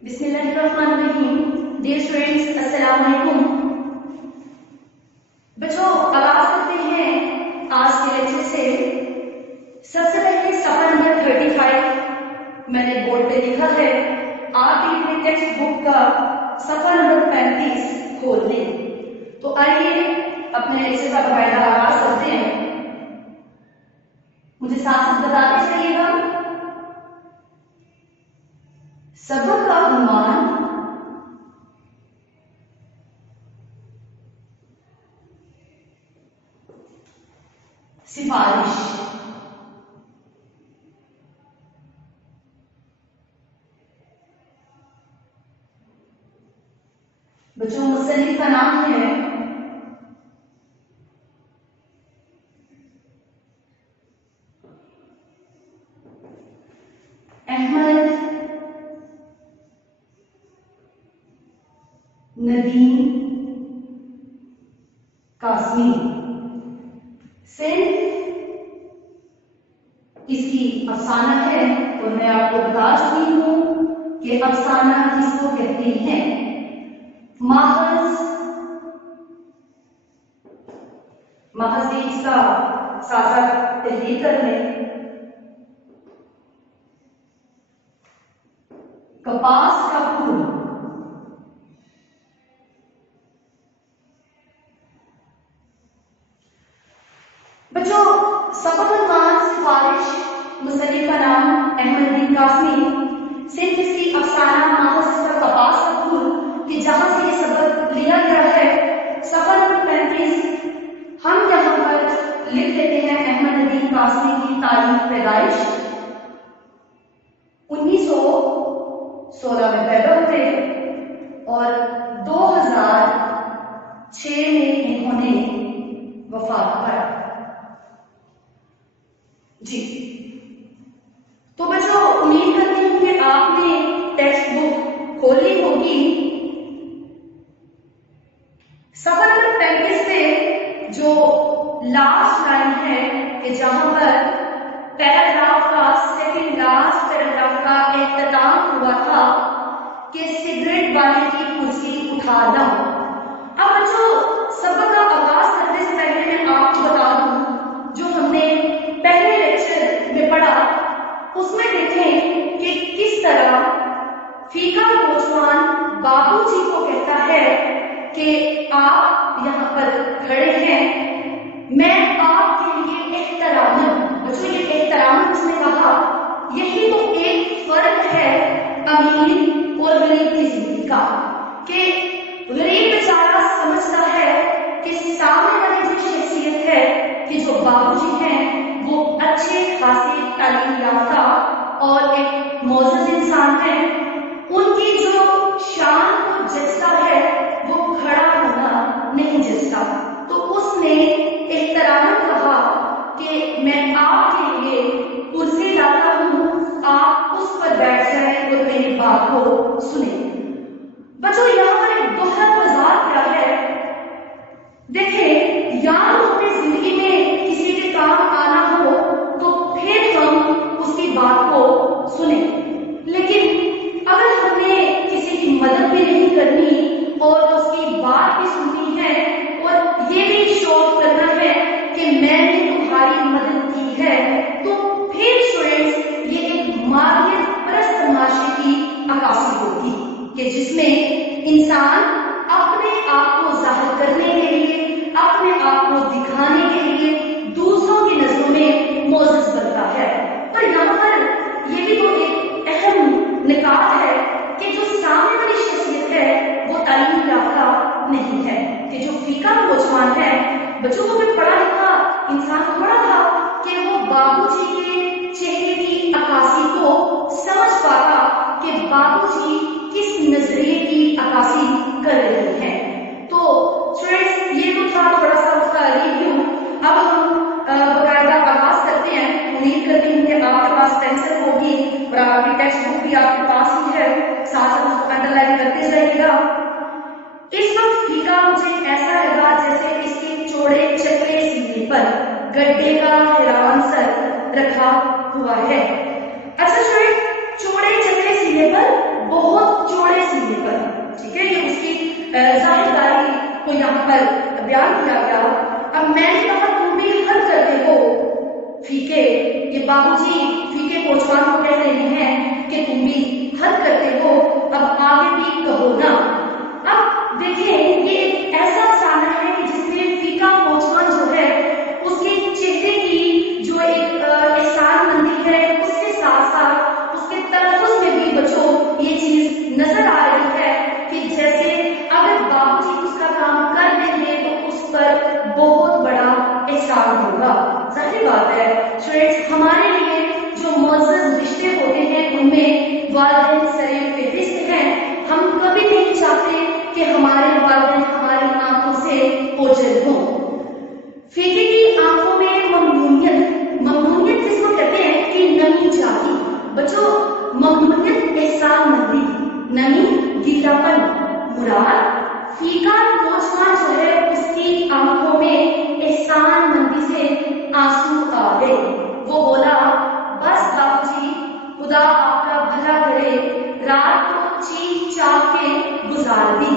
बिस्मिल्लाहिर्रहमानिर्रहीम। Dear students, अस्सलाम वालेकुम। बच्चों, आगाज करते हैं आज के लेक्चर से। सबसे पहले सफा नंबर 35 मैंने बोर्ड पे लिखा है, आप भी अपने टेक्स्ट बुक का सफा नंबर 35 खोल लें। तो आइए अपने लेक्चर का बकायदा आगाज करते हैं। मुझे साथ साथ बताते चलिएगा। सबक का अनुमान सिफारिश। बच्चों, मुसन्निफ का नाम है अहमद नदीम कासमी। सिर्फ इसकी अफसाना है और मैं आपको बता चुकी हूं कि अफसाना किसको कहते हैं। महज इसका साजा तहरीर कर लें। कपास का फूल, बच्चों सबक अनुमान सिफारिश, मुसन्निफ का नाम अहमद नदीम कासमी। सिर्फ इसकी अफसाना महज इसका कपास का फूल कि जहां से ये सबक लिया गया है। सफा नंबर 35 हम यहाँ पर लिख लेते हैं अहमद नदीम कासमी की तारीख पैदाइश 1916 में पैदा हुए और 2006 में इन्होंने वफात पाई। जी, तो बच्चों उम्मीद करती हूँ कि आपने टेक्स्ट बुक खोली होगी। सफा नंबर 35 पे जो लास्ट लाइन है कि जहां पर पैराग्राफ का सेकंड लास्ट पैराग्राफ का इख्तिताम हुआ था कि सिगरेट वाले की कुर्सी उठा दो। अब बच्चों सबक का आगाज करने से पहले मैं आपको बता दूं, जो हमने पहले लेक्चर में पढ़ा उसमें देखें कि किस तरह फीका नौजवान बाबूजी को कहता है कि आप यहाँ पर खड़े हैं, मैं आपके लिए एहतरामन। बच्चों ये एहतरामन उसने कहा, यही तो एक फर्क है अमीर और गरीब की जिंदगी का, कि गरीब बेचारा समझता है कि सामने वाली जो शख्सियत है कि जो बाबूजी हैं वो अच्छे खासे तालीम याफ्ता और एक मौजूद इंसान है। उनकी जो शान को जचता है वो खड़ा होना नहीं जचता। तो उसने एहतरामन कहा कि मैं आपके लिए कुर्सी लाता हूं, आप उस पर बैठ जाएं और मेरी बात को सुने। बच्चों यहाँ पर एक दोहरा मजाक क्या है। देखिए, या तो अपनी जिंदगी में किसी के काम आना हो तो फिर हम उसकी बात को सुने, लेकिन अगर हमने किसी की मदद भी नहीं करनी और उसकी बात भी सुननी है और ये भी शौक करना है कि मैंने तुम्हारी मदद की है, तो फिर स्टूडेंट्स ये एक मारियत परस्त माशरे की अक्कासी होगी कि जिसमें इंसान अपने आप को जाहिर करने के लिए, अपने आप को दिखाने के लिए दूसरों की नजरों में मोअज़्ज़ज़ बनता है। पर यहाँ पर ये भी तो एक अहम निकात है कि जो सामने वाली शख्सियत है वो तालीम याफ्ता नहीं है, कि जो फीका नौजवान है, बच्चों को भी पढ़ा लिखा इंसान को पढ़ा था कि वो बाबूजी के चेहरे की अक्कासी को समझ पाता कि बाबूजी किस नजरिए की अक्कासी कर रहे हैं। तो स्टूडेंट्स ये तो था थोड़ा सा उसका रिव्यू। अब हम बकायदा आगाज करते हैं। उम्मीद करती हूँ कि आपके पास पेंसिल होगी और आपकी टेक्स्ट बुक भी आपके पास ही है, साथ साथ उसको अंडरलाइन करते जाइएगा। इस वक्त फीका मुझे ऐसा लगा जैसे इसके चौड़े चकले सीने पर गड्ढे का हैरान सर रखा हुआ है। अच्छा स्टूडेंट, चौड़े चकले सीने पर बहुत کو یہاں پر بیان کیا گیا۔ اب میں نے کہا تم بھی حد کرتے ہو فیکے، یہ بابو جی فیکے کوچوان کو کہہ رہے ہیں کہ تم بھی حد کرتے ہو، اب آگے بھی کہو نا۔ اب دیکھیں یہ ایک ایسا افسانہ ہے کہ جس میں فیکا کوچوان جو ہے اس کے چہرے کی جو ایک احسان مندی ہے اس کے ساتھ ساتھ اس کے تلفظ میں بھی بچوں یہ چیز نظر آ رہی ہے کہ جیسے اگر بابو جی اس کا کام کر دیں گے تو اس پر بہت بڑا احسان ہوگا۔ ظاہر بات ہے اسٹوڈینٹس ہمارے لیے جو معزز رشتے ہوتے ہیں ان میں والدین سر فہرست ہیں۔ ہم کبھی نہیں چاہتے کہ ہمارے والدین ہماری آنکھوں سے اوجھل ہوں۔ فیکے کی آنکھوں میں ممنونیت جس کو کہتے ہیں کہ نمی چاہی بچوں، ممنونیت احسان مندی، نمی گیلاپن مراد فیکا کوچوان جو ہے اس کی آنکھوں میں احسان مندی سے آنسو آ گئے۔ وہ بولا بس بابو جی خدا آپ کا بھلا کرے، رات کو چیخ چاخ کے گزار دی۔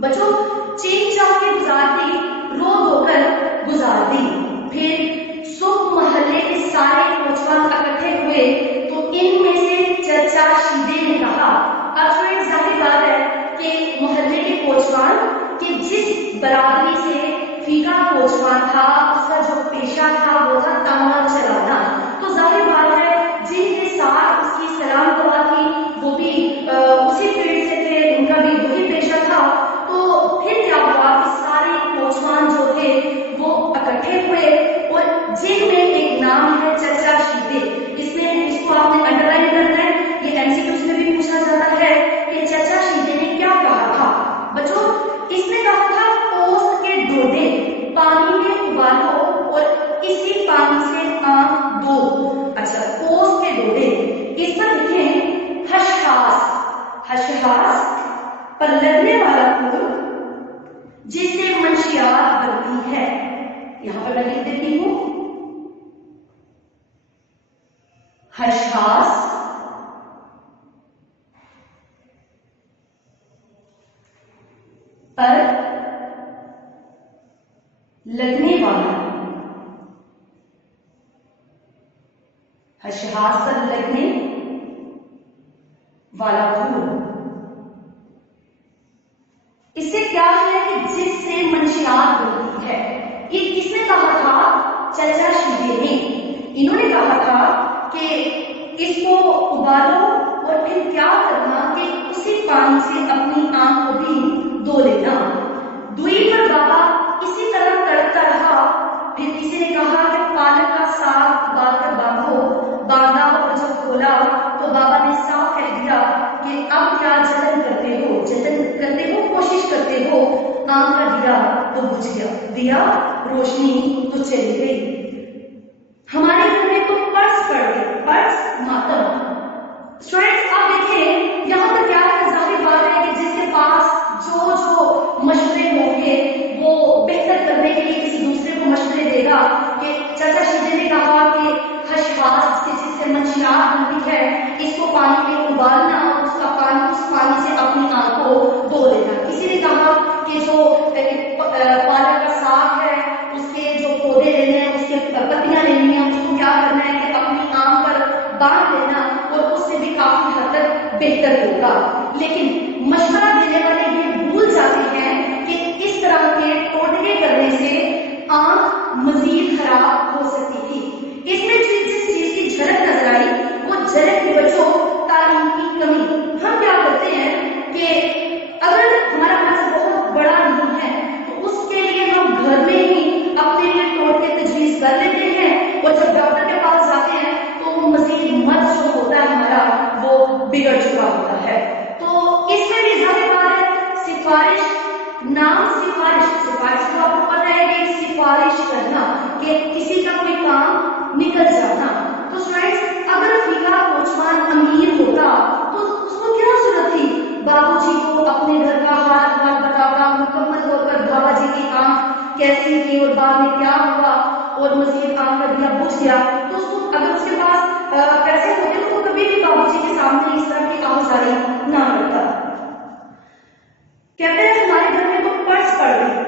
بچوں چیخ چاخ کے گزار دی، رو دھو کر گزار دی۔ پھر صبح محلے کے سارے کوچوان اکٹھے ہوئے تو ان میں سے چچا شیدے نے کہا، اب جو ظاہر بات ہے کہ محلے کے کوچوان کہ جس برادری سے فیکا کوچوان تھا اس کا جو پیشہ تھا وہ تھا تانگا چلانا، تو ظاہر بات ہے جن کے ساتھ اس کی سلام دعا تھی وہ بھی اسی فیلڈ سے تھے، ان کا بھی وہی پیشہ تھا۔ تو پھر کیا ہوا کہ سارے کوچوان جو تھے وہ اکٹھے ہوئے اور جن میں ایک نام ہے چچا شیدے، اس کو آپ نے انڈر لائن کرنا ہے، یہ ایم سی کیوز میں بھی پوچھا جاتا ہے کہ چچا شیدے نے کیا کہا تھا۔ بچوں اس نے کہا تھا پوست کے ڈوڈے پانی میں ابالو اور اسی پانی سے آنکھ دو۔ اچھا پوست کے ڈوڈے، اس پر لکھیں ہشہاس پر لگنے والا پھول جس سے منشیات بنتی ہے، یہاں پر میں لکھ دیتی ہوں ہشہاس پر لگنے والا، ہشہاس پر لگنے والا پھول، اس سے کیا ہے کہ جس سے منشیات بنتی ہے۔ کس نے کہا تھا؟ چچا شیدے نے۔ انہوں نے کہا تھا کہ اس کو ابالو اور پھر کیا کرنا کہ اسی پانی سے اپنی آنکھ کو بھی دھو لینا۔ دوئی پر بابا اسی طرح تڑپتا رہا۔ پھر کسی نے کہا کہ پالک کا ساگ ابال کر باندھا اور جب کھولا تو بابا نے صاف کہہ دیا کہ اب کیا جتن کرتے ہو کوشش کرتے ہو، آنکھ کا دیا تو بجھ گیا، دیا روشنی تو چلی گئی۔ ہمارے گھر میں تو پرس پڑ گئے، پرس ماتم۔ اسٹوڈینٹس آپ دیکھیں یہاں پر کیا ہے، ظاہر بات ہے کہ جس کے پاس جو مشورے ہوں گے وہ بہتر کرنے کے لیے کسی دوسرے کو مشورے دے گا۔ کہ چچا شیدے نے کہا کہ ہشہاس جس سے منشیات بنتی ہے اس کو پانی میں ابالنا اور اس پانی سے اپنی آنکھ کو دھو لینا۔ کسی نے کہا کہ جو پالک کا ساگ ہے اس کے جو پودے لینے ہیں، اس کے پتیاں لینی ہیں، اس کو کیا کرنا ہے کہ اپنی آنکھ پر باندھ لینا اور اس سے بھی کافی حد تک بہتر ہوگا۔ لیکن مشورہ دینے والے یہ بھول جاتے ہیں کہ اس طرح کے ٹوٹکے کرنے سے آنکھ مزید خراب ہو سکتی تھی۔ اس میں جس چیز کی جھلک نظر آئی وہ جھلک کی بچوں تعلیم کی کمی۔ ہم کیا کرتے ہیں کہ اگر ہمارا مقصد بہت بڑا نہیں ہے تو اس کے لیے ہم گھر میں ہی اپنے لیے ٹوٹکے تجویز کر لیتے ہیں اور جب ڈاکٹر کے پاس جاتے ہیں تو وہ مزید مرض جو ہوتا ہے ہمارا وہ بگڑ چکا ہوتا ہے۔ تو اس میں بھی ظاہر بات ہے سفارش کو آپ کو پتہ ہے کہ سفارش کرنا کہ کسی کا کوئی کام نکل جانا۔ تو اسٹوڈینٹس اگر فیکا کوچوان امیر ہوتا تو اس کو کیا ضرورت تھی بابو جی کو اپنے گھر کا حال بتانا، مکمل طور پر بابا جی کی آنکھ کیسی تھی اور بعد میں کیا ہوا اور مزید آنکھ کا دیا بجھ گیا۔ تو اس کو اگر اس کے پاس پیسے ہوتے تو وہ کبھی بھی بابو جی کے سامنے اس طرح کی آوازاری نہ کرتا۔ کہتے ہیں ہمارے گھر میں تو پرس پڑ گئی،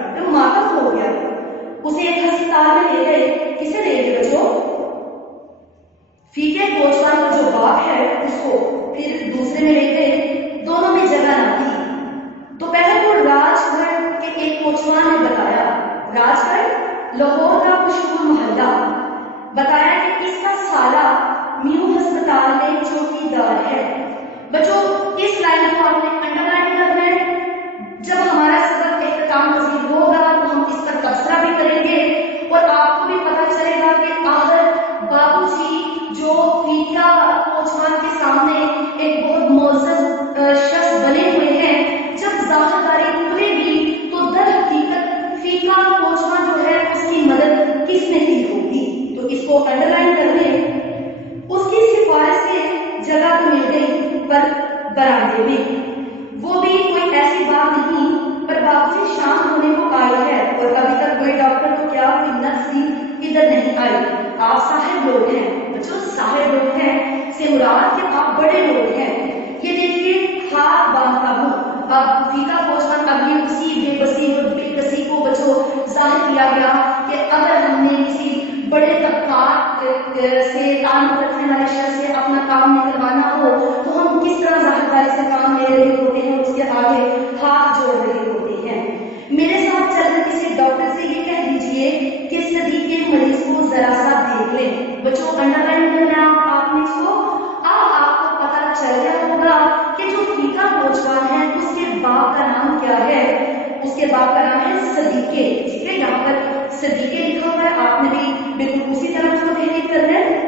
बच्चों इस लाइन को आपने अंडरलाइन करना है। जब हमारा सबक इख्तिताम पजीर होगा तो हम इस पर तबसरा भी करेंगे और आपको भी पता चलेगा कि आखिर बाबूजी जो फीका कोचवान के सामने एक बहुत मोअज़्ज़ज़ शख्स बने हुए हैं, जब ज़ाहिरदारी खुलेगी तो दर हकीकत फीका कोचवान जो है उसकी मदद किसने की होगी। तो इसको अंडरलाइन कर लें। उसकी सिफारिश से जगह तो मिल गई पर बरामदे में, वो भी कोई ऐसी बात नहीं, पर बाबूजी शाम होने को आए हैं और अभी तक कोई डॉक्टर तो क्या कोई नर्स भी इधर नहीं आई। आप साहिब लोग हैं बच्चों, साहिब लोग हैं से मुराद कि आप बड़े लोग हैं। ये देखिए हाथ बांधता हूँ। अब फीका कोचवान अभी उसी बेबसी और बेकसी को बच्चों जाहिर किया गया कि अगर हमने किसी बड़े तबकात से ताल्लुक रखने वाले शख्स से अपना काम निकलवाना हो तो हम किस तरह ज़ाहिरदारी से काम ले रहे होते हैं, उसके आगे हाथ जोड़ रहे होते हैं। मेरे साथ चलकर किसी डॉक्टर से ये कह दीजिए कि सदी के मरीज को जरा सा देख लें। बच्चों अंडरलाइन करना आपने इसको। अब आपको पता चल गया होगा कि जो फीका कोचवान है उसके बाप का नाम क्या है। उसके बाप का नाम है सदीके। ठीक है, यहाँ पर सदीके लिखा हुआ है, आपने भी बिल्कुल उसी तरह उसको तहरीर करना है।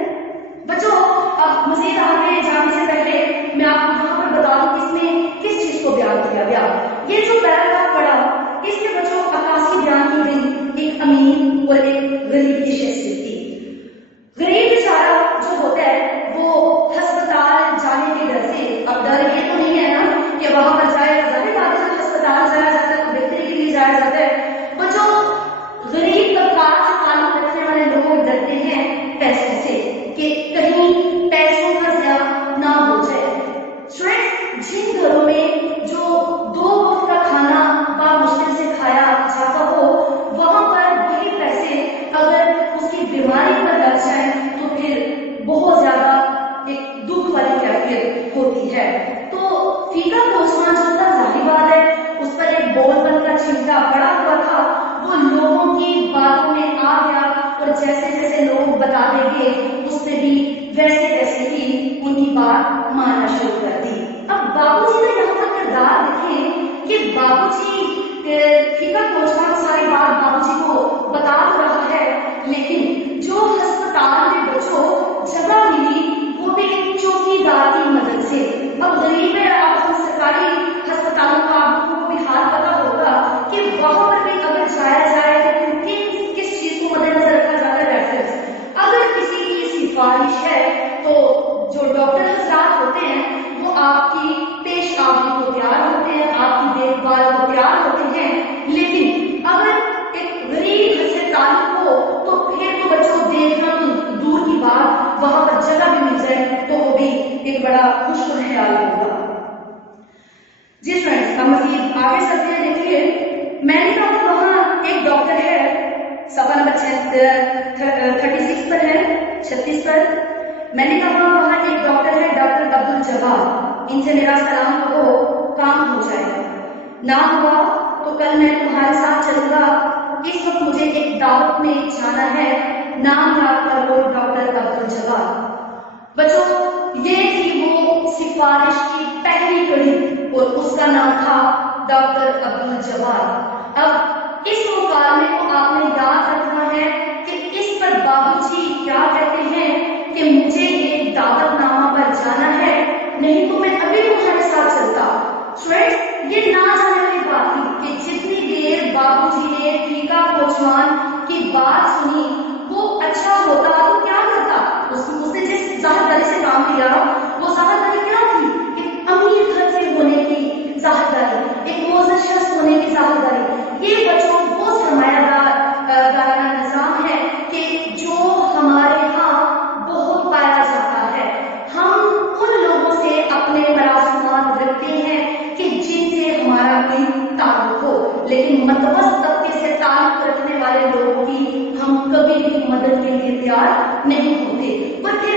बच्चों अब मजीद आगे जाने से पहले मैं आपको यहाँ पर बता दूं कि इसमें किस चीज को बयान किया गया। ये जो पैराग्राफ पढ़ा इसमें बच्चों अक्कासी बयान की गई एक अमीर और एक गरीब की शख्सियत की। गरीब बेचारा जो होता है वो अस्पताल जाने के डर से, अब डर ये तो नहीं है ना कि वहां पर जाए, जब अस्पताल जाया जाता है तो बेहतरी के लिए जाया जाता है। बच्चों गरीब तबकात से ताल्लुक रखने वाले लोग डरते हैं पैसों से कि कहीं पैसों का ज़िया ना हो जाए। स्टूडेंट्स जिन घरों में जो दो वक्त का खाना मुश्किल से खाया जाता हो वहां पर वही पैसे अगर उसकी बीमारी पर लग जाए तो फिर बहुत ज्यादा एक दुख वाली कैफियत होती है। तो फीका कोचवान जो था जाहिर बात है उस पर एक बोलबल का छिलका पड़ा हुआ था, वो लोगों की बातों में आ गया और जैसे जैसे लोग बता देंगे उसने भी वैसे वैसे ही उनकी बात मानना शुरू कर दी। अब बाबूजी ने यहाँ पर किरदार देखे कि बाबूजी फीका कोचवान सारी बात बाबूजी को बता तो रहा है, लेकिन जो अस्पताल में बच्चों जगह मिली वो भी एक चौकीदार की मदद से। अब गरीब है, आप सरकारी अस्पतालों का आप लोगों को भी हाल पता होगा कि वहां पर भी अगर जाया जाए तो किस चीज को मद्देनजर रखा जाता है। रेफरेंस अगर किसी की सिफारिश है तो जो डॉक्टर हजरात होते हैं वो आपकी पेशआबी को तैयार होते हैं, आपकी देखभाल को तैयार होते हैं। लेकिन अगर एक गरीब से ताल्लुक हो तो फिर तो बच्चों देखना तो दूर की बात, वहां पर जगह भी मिल जाए तो वो भी एक बड़ा खुशनुमा ख्याल होगा। जी फ्रेंड्स हम मजीद आगे चलते हैं। देखिए मैंने कहा वहां एक डॉक्टर है, सफा नंबर 36 पर है, 36 पर मैंने कहा वहां एक डॉक्टर है डॉक्टर अब्दुल जब्बार, इनसे मेरा सलाम कहो, काम हो जाएगा। ना हुआ तो कल मैं तुम्हारे साथ चलूंगा, इस वक्त मुझे एक दावत में जाना है, नाम याद कर लो डॉक्टर अब्दुल जब्बार। बच्चों ये थी वो सिफारिश की पहली कड़ी और उसका नाम था डॉक्टर अब्दुल जब्बार। अब इस मुकालमे को आपने याद रखना है कि इस पर बाबूजी क्या कहते हैं कि मुझे ये दावतनामा पर जाना है, नहीं तो मैं अभी तुम्हारे साथ चलता। स्टूडेंट्स ये ना जाने वाली बात थी कि जितनी देर बाबूजी ने फीका कोचवान की बात सुनी वो अच्छा होता तो क्या करता। उसने जिस ज़ाहिरदारी से काम किया वो ज़ाहिरदारी क्या थी, एक अमीर घर से होने की ज़ाहिरदारी, एक मोअज़्ज़ज़ शख्स होने की ज़ाहिरदारी। ये बच्चों वो सरमायादाराना निज़ाम है कि जो हमारे यहाँ बहुत पाया जाता है। हम उन लोगों से अपने मरासमात रखते हैं कि जिनसे हमारा कोई ताल्लुक हो, लेकिन मतवस्त तबके से ताल्लुक रखने वाले लोगों की हम कभी भी मदद के लिए तैयार नहीं होते। और फिर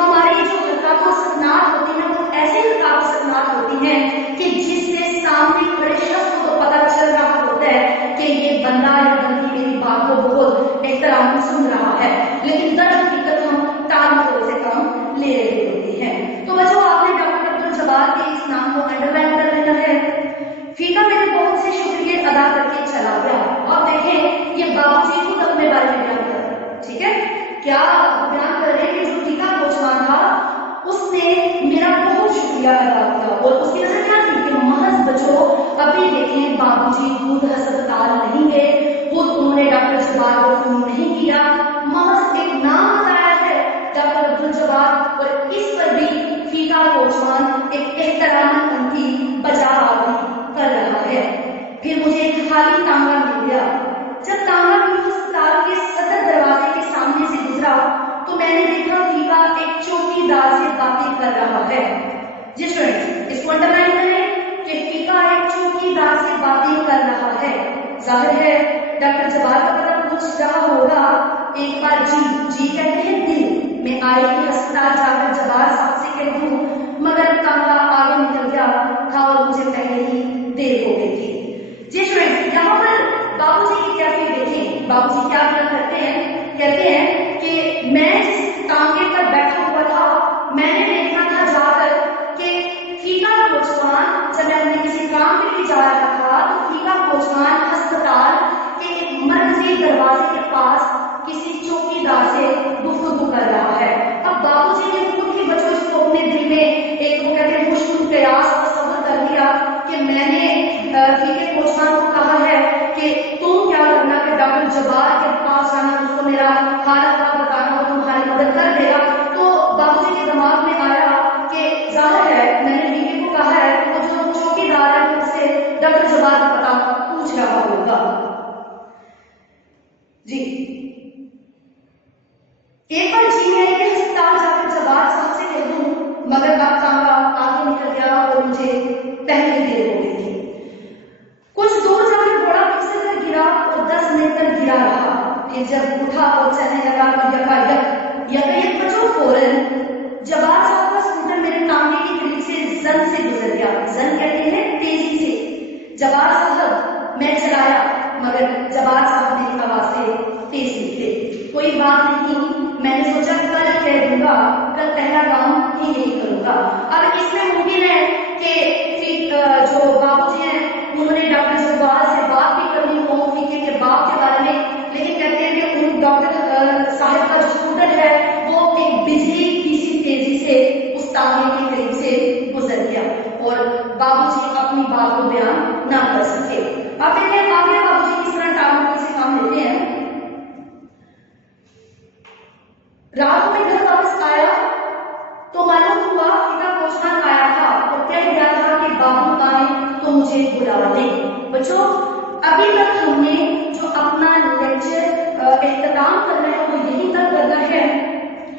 हमारी जो हरकत सकनात होती है वो ऐसी हरकत सकनात होती हैं कि जिससे सामने खड़े शख्स को तो पता चल रहा होता है कि ये बंदा या बंदी मेरी बात को बहुत एहतराम सुन रहा है, लेकिन दर हकीकत हम ताल्लुक से काम ले रहे होते हैं। तो बच्चों आपने डॉक्टर अब्दुल जब्बार شکریہ ادا کیا اور اس کی وجہ کیا تھی کہ محض بچوں ابھی دیکھیں بابوجی خود ہسپتال نہیں گئے، خود انہوں نے ڈاکٹر جبار کو فون نہیں کیا، محض ایک نام بتایا ہے ڈاکٹر عبدالجبار، اور اس پر بھی فیقہ کوچوان ایک احترام ان کی بجا آوری کر رہا ہے۔ پھر مجھے ایک خالی تانگا مل گیا۔ جب تانگا ہسپتال کے صدر دروازے کے سامنے سے گزرا تو میں نے دیکھا فیقہ ایک چوکیدار سے باتیں کر رہا ہے۔ جی اسٹوڈنٹس، اس کو انڈرلائن کریں کہ فیقہ ایک چوکیدار سے باتیں کر رہا ہے۔ ظاہر ہے ڈاکٹر جبار کا پتہ پوچھ رہا ہوگا، ایک بار جی کہتے ہیں دل میں آئے کہ ہسپتال جا کر جبار صاحب سے کہہ دوں، مگر تانگا آگے نکل گیا تھا اور مجھے پہلے ہی دیر ہو گئی تھی۔ جی اسٹوڈنٹس، یہاں پر بابو جی کی کیفیت دیکھیں، بابو جی کیا کرتے ہیں، کہتے ہیں کہ میں جس تانگے پر بیٹھا ہوا تھا میں نے دیکھا تھا جا کر کہ فیقہ کوچوان، جب میں اپنے کسی کام کے لیے جا رہا تھا تو فیقہ کوچوان ہسپتال کے ایک مرکزی دروازے کے پاس کسی چوکیدار سے گفتگو کر رہا ہے۔ اب بابو جی نے خود ہی بچوں اس کو اپنے دل میں ایک وہ کہتے ہیں مشکل قیاس تصور کر لیا کہ میں نے فیقہ کوچوان کو کہا ہے کہ تم کیا کرنا کہ ڈاکٹر جبار کے پاس جانا، اس کو میرا حالت کا بتانا اور تمہاری مدد کر دے گا۔ تو بابو جی کے دماغ میں آیا کہ ظاہر ہے میں نے فیقہ کو کہا ہے وہ جو چوکیدار ہے اس سے ڈاکٹر جبار کا پتہ پوچھ رہا ہوگا۔ جی ایک بار جی میں کہ ہسپتال جا کر جبار صاحب سے کہہ دوں، مگر اب تانگا آگے نکل گیا اور مجھے پہلے دیر ہو گئی تھی۔ کچھ دور جا کے گھوڑا پھسل کر گرا اور 10 منٹ تک گرا رہا، پھر جب اٹھا اور چلنے لگا تو یک بچوں فوراً جبار صاحب کا اسکوٹر میرے تانگے کے قریب سے زن سے گزر گیا۔ زن کہتے ہیں تیزی سے۔ جبار صاحب میں چلایا مگر جبار صاحب میری آواز سے تیز نکلے۔ کوئی بات نہیں، میں نے سوچا کل کہہ دوں گا، کل پہلا کام ہی نہیں کروں گا۔ اب اس میں ممکن ہے کہ جو بابو جی ہیں انہوں نے ڈاکٹر جبار سے بات بھی کرنی ہو فیقہ کے باپ کے بارے میں، لیکن کہتے ہیں کہ ان ڈاکٹر صاحب کا جو اسکوٹر ہے وہ ایک بجلی کی سی تیزی سے اس تانگے کے قریب سے گزر گیا اور بابو جی اپنی بات کو بیان نہ کر سکے۔ اب دیکھیں آگے بابو جی کس طرح ٹانگوں سے کام لیتے ہیں۔ رات میں گھر واپس آیا تو معلوم ہوا فیقہ کوچوان آیا تھا اور کہہ گیا تھا کہ بابو آئے تو مجھے بلا دیں۔ بچوں ابھی تک ہم نے جو اپنا لیکچر اختتام کرنا ہے وہ یہیں تک کرنا ہے۔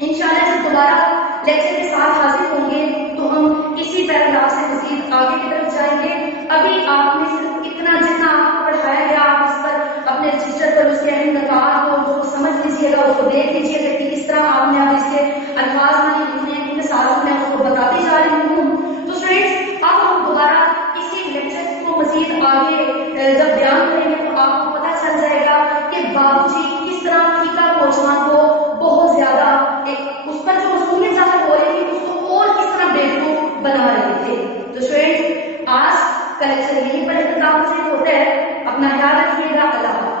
انشاءاللہ جب دوبارہ لیکچر کے ساتھ حاضر ہوں گے تو ہم اسی پیراگراف سے مزید آگے کی طرف جائیں گے۔ ابھی آپ نے صرف اتنا جتنا آپ کو پڑھایا گیا آپ اس پر اپنے رجسٹر پر اس کے اہم نکات کو اس کو سمجھ لیجیے گا، اس کو دیکھ لیجیے گا کہ کس طرح آپ نے اب اس کے الفاظ میں لکھنے ہیں، کیونکہ ساتھ میں اس کو بتاتی جا رہی ہوں۔ تو اسٹوڈینٹس اب ہم دوبارہ اسی لیکچر کو مزید آگے جب بیان کریں گے تو آپ کو پتہ چل جائے گا کہ بابو جی کس طرح فیقہ کوچوان کو بہت زیادہ ایک اس پر جو مصنوعیت ظاہر ہو رہی تھی اس کو اور کس طرح بیوقوف بنا رہے تھے۔ تو اسٹوڈینٹس آج کا لیکچر یہیں پر اختتام سے ہوتا ہے۔ اپنا خیال رکھیے گا۔ اللہ حافظ۔